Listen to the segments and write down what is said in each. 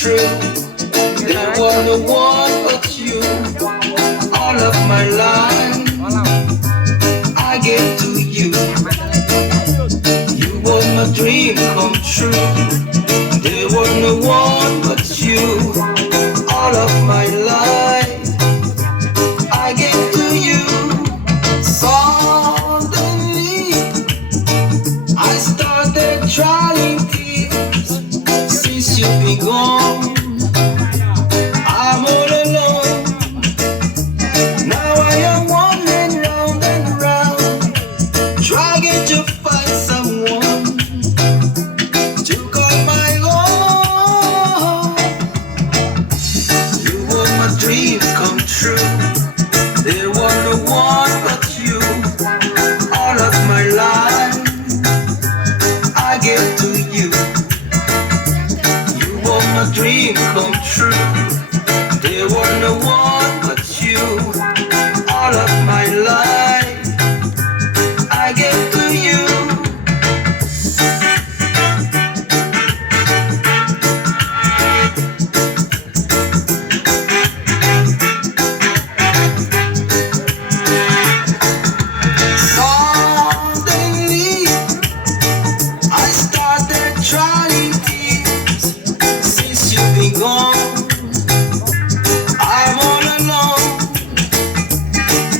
true. There was no one but you. All of my life I gave to you. You was my dream come true. There was no one but you. All of my life I gave to you. Suddenly I started trying things. Since you've been gone, I'm all alone. Now I am wandering round and round, trying to find someone to call my own. You were my dreams come true. There was no one but you. All of my life I gave to you. You were my dream come true. There was no one but you. All of my life I gave to you. Suddenly I started trying things. Since you've been gone, I'm all alone.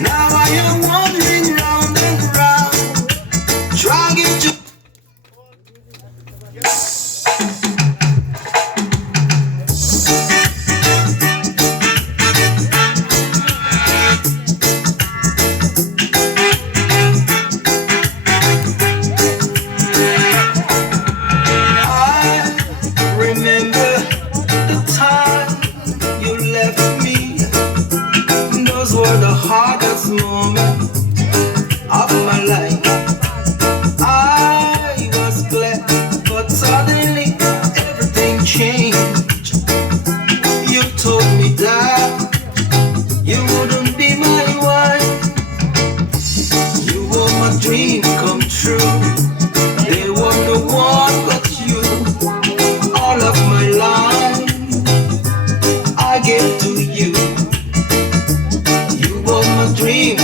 Now I am wandering round and round, trying to. I remember the time you left me. Those were the hardest moments